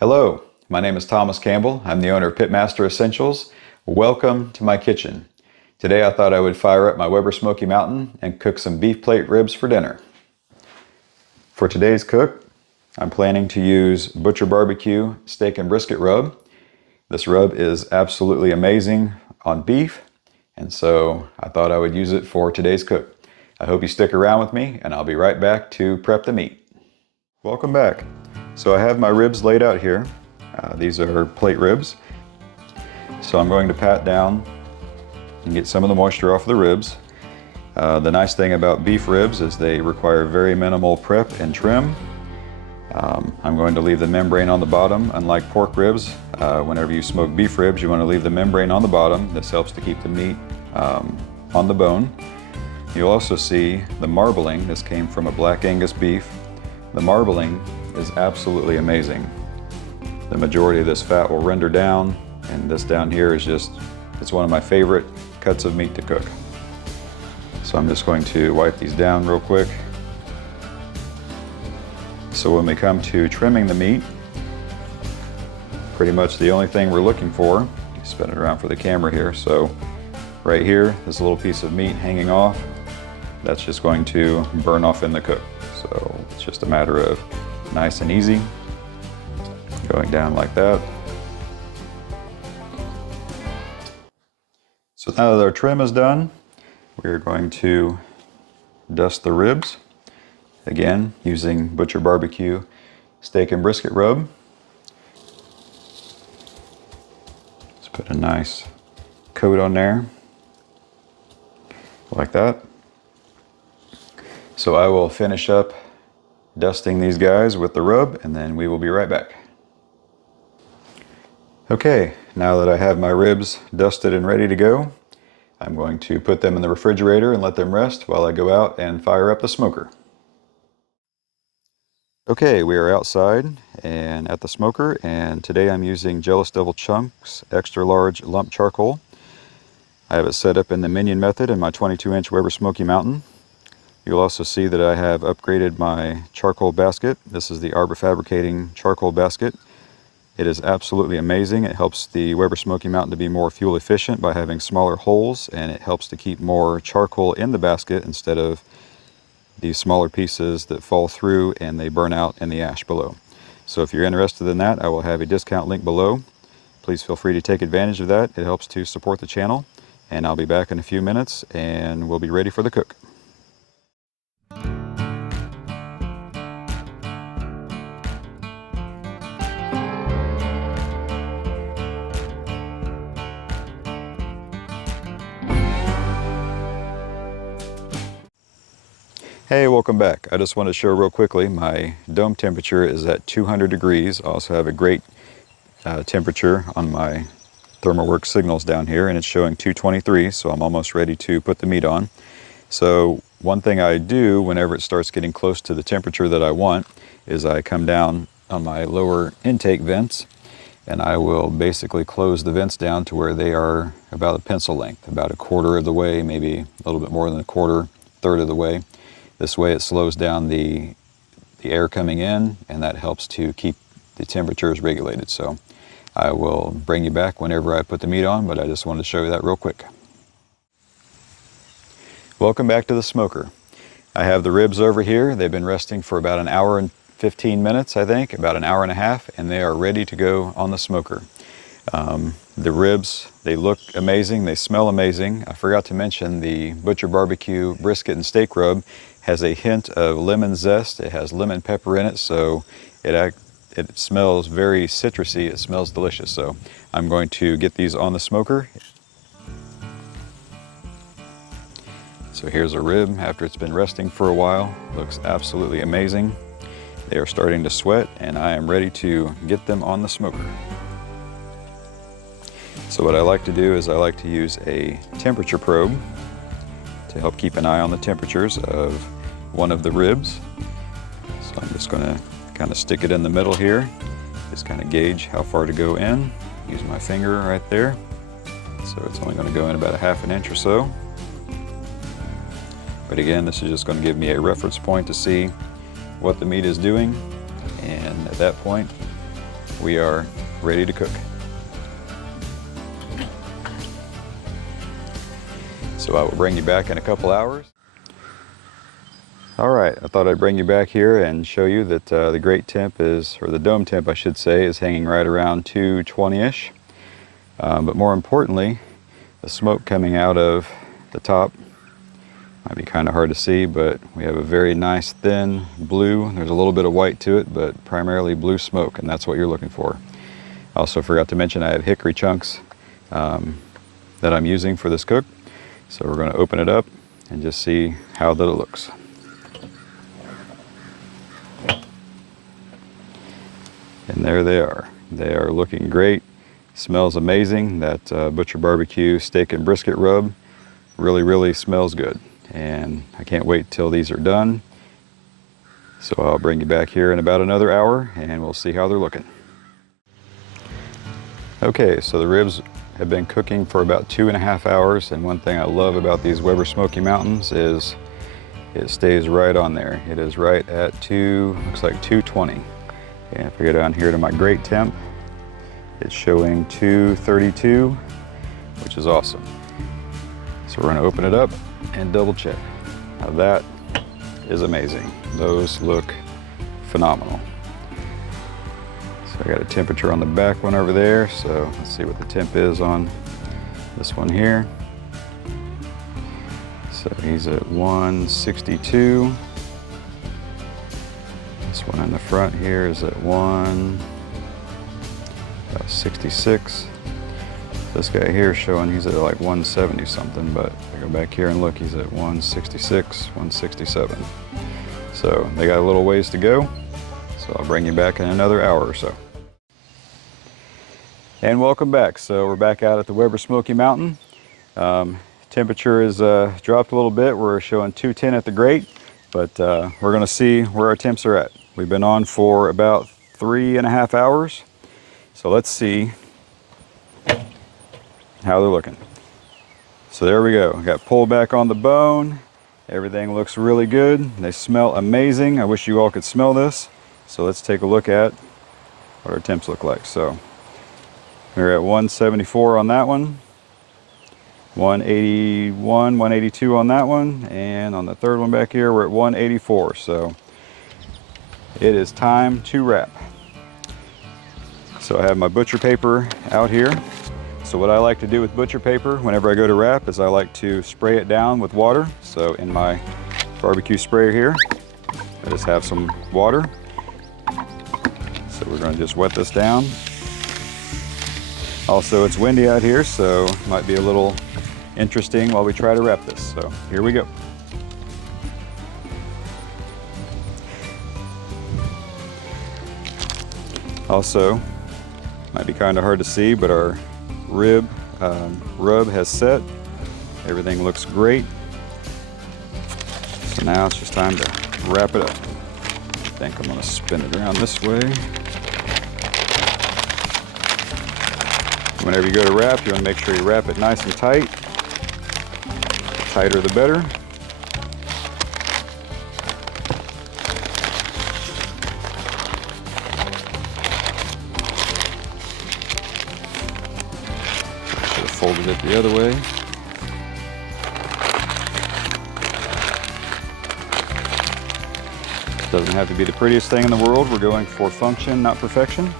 Hello, my name is Thomas Campbell. I'm the owner of Pitmaster Essentials. Welcome to my kitchen. Today I thought I would fire up my Weber Smoky Mountain and cook some beef plate ribs for dinner. For today's cook, I'm planning to use Butcher Barbecue steak and brisket rub. This rub is absolutely amazing on beef, and so I thought I would use it for today's cook. I hope you stick around with me, and I'll be right back to prep the meat. Welcome back. So I have my ribs laid out here. These are plate ribs. So I'm going to pat down and get some of the moisture off of the ribs. The nice thing about beef ribs is they require very minimal prep and trim. I'm going to leave the membrane on the bottom. Unlike pork ribs, whenever you smoke beef ribs, you want to leave the membrane on the bottom. This helps to keep the meat on the bone. You'll also see the marbling. This came from a Black Angus beef. The marbling is absolutely amazing. The majority of this fat will render down, and this down here is it's one of my favorite cuts of meat to cook. So I'm just going to wipe these down real quick. So when we come to trimming the meat, pretty much the only thing we're looking for, spin it around for the camera here, so right here, this little piece of meat hanging off, that's just going to burn off in the cook. So it's just a matter of nice and easy, going down like that. So now that our trim is done, we're going to dust the ribs, again using Butcher Barbecue steak and brisket rub. Let's put a nice coat on there, like that. So I will finish up dusting these guys with the rub, and then we will be right back. Okay, now that I have my ribs dusted and ready to go, I'm going to put them in the refrigerator and let them rest while I go out and fire up the smoker. Okay, we are outside and at the smoker, and today I'm using Jealous Devil Chunks extra large lump charcoal. I have it set up in the minion method in my 22-inch Weber Smoky Mountain. You'll also see that I have upgraded my charcoal basket. This is the Arbor Fabricating charcoal basket. It is absolutely amazing. It helps the Weber Smoky Mountain to be more fuel efficient by having smaller holes, and it helps to keep more charcoal in the basket instead of these smaller pieces that fall through and they burn out in the ash below. So if you're interested in that, I will have a discount link below. Please feel free to take advantage of that. It helps to support the channel, and I'll be back in a few minutes and we'll be ready for the cook. Hey, welcome back. I just want to show real quickly my dome temperature is at 200 degrees. I also have a great temperature on my ThermalWorks signals down here, and it's showing 223, so I'm almost ready to put the meat on. So one thing I do whenever it starts getting close to the temperature that I want is I come down on my lower intake vents, and I will basically close the vents down to where they are about a pencil length, about a quarter of the way, maybe a little bit more than a quarter, third of the way. This way it slows down the air coming in, and that helps to keep the temperatures regulated. So I will bring you back whenever I put the meat on, but I just wanted to show you that real quick. Welcome back to the smoker. I have the ribs over here. They've been resting for about an hour and 15 minutes, I think, about an hour and a half, and they are ready to go on the smoker. The ribs, they look amazing, they smell amazing. I forgot to mention the Butcher Barbecue brisket and steak rub has a hint of lemon zest. It has lemon pepper in it, so it smells very citrusy. It smells delicious. So I'm going to get these on the smoker. So here's a rib after it's been resting for a while. Looks absolutely amazing. They are starting to sweat, and I am ready to get them on the smoker. So what I like to do is I like to use a temperature probe to help keep an eye on the temperatures of one of the ribs. So I'm just going to kind of stick it in the middle here, just kind of gauge how far to go in. Use my finger right there. So it's only going to go in about a ½ inch or so. But again, this is just going to give me a reference point to see what the meat is doing, and at that point we are ready to cook. So I will bring you back in a couple hours. All right, I thought I'd bring you back here and show you that the grate temp is, or the dome temp I should say, is hanging right around 220-ish. But more importantly, the smoke coming out of the top might be kind of hard to see, but we have a very nice thin blue. There's a little bit of white to it, but primarily blue smoke, and that's what you're looking for. I also forgot to mention I have hickory chunks that I'm using for this cook. So we're going to open it up and just see how that it looks. And there they are. They are looking great. Smells amazing. That Butcher Barbecue steak and brisket rub really smells good. And I can't wait till these are done. So I'll bring you back here in about another hour and we'll see how they're looking. Okay, so the ribs have been cooking for about 2.5 hours, and one thing I love about these Weber Smoky Mountains is it stays right on there. It is right at looks like 220. And if I go down here to my grate temp, it's showing 232, which is awesome. So we're gonna open it up and double check. Now that is amazing. Those look phenomenal. So I got a temperature on the back one over there, so let's see what the temp is on this one here. So he's at 162. This one in the front here is at about 66. This guy here is showing he's at like 170 something, but if I go back here and look, he's at 166, 167. So they got a little ways to go. So I'll bring you back in another hour or so. And welcome back. So we're back out at the Weber Smoky Mountain. Temperature is dropped a little bit. We're showing 210 at the grate, but we're gonna see where our temps are at. We've been on for about 3.5 hours. So let's see how they're looking. So there we go. I got pulled back on the bone. Everything looks really good. They smell amazing. I wish you all could smell this. So let's take a look at what our temps look like. So we're at 174 on that one, 181, 182 on that one, and on the third one back here we're at 184. So it is time to wrap. So I have my butcher paper out here. So what I like to do with butcher paper whenever I go to wrap is I like to spray it down with water. So in my barbecue sprayer here, I just have some water. So we're going to just wet this down. Also, it's windy out here, so it might be a little interesting while we try to wrap this. So here we go. Also, might be kind of hard to see, but our rub has set. Everything looks great. So now it's just time to wrap it up. I think I'm going to spin it around this way. Whenever you go to wrap, you want to make sure you wrap it nice and tight. The tighter the better. Should have folded it the other way. Doesn't have to be the prettiest thing in the world. We're going for function, not perfection.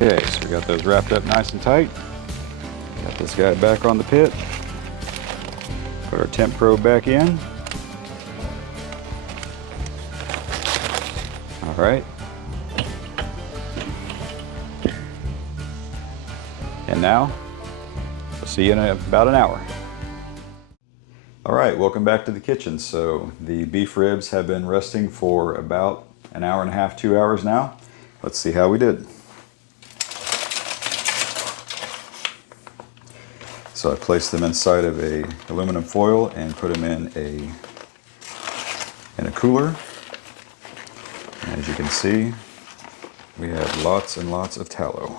Okay, so we got those wrapped up nice and tight. Got this guy back on the pit. Put our temp probe back in. All right. And now, we'll see you in about an hour. All right, welcome back to the kitchen. So the beef ribs have been resting for about an hour and a half, 2 hours now. Let's see how we did. So I placed them inside of a aluminum foil and put them in a cooler. And as you can see, we have lots and lots of tallow.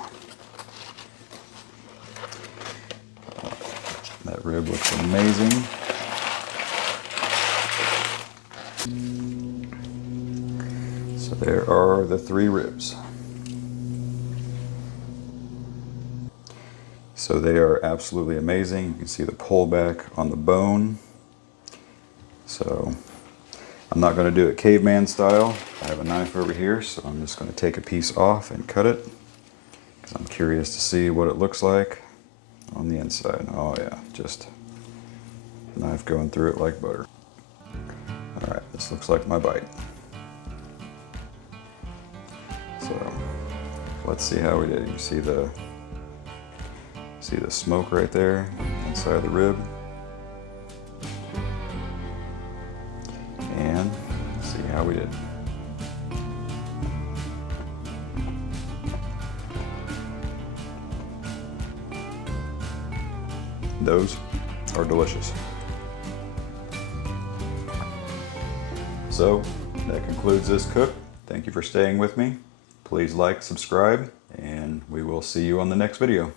That rib looks amazing. So there are the 3 ribs. So they are absolutely amazing. You can see the pullback on the bone. So I'm not going to do it caveman style. I have a knife over here, so I'm just going to take a piece off and cut it, because I'm curious to see what it looks like on the inside. Oh yeah, just knife going through it like butter. All right, this looks like my bite. So let's see how we did. You see the smoke right there inside the rib, and see how we did. Those are delicious. So that concludes this cook. Thank you for staying with me. Please like, subscribe, and we will see you on the next video.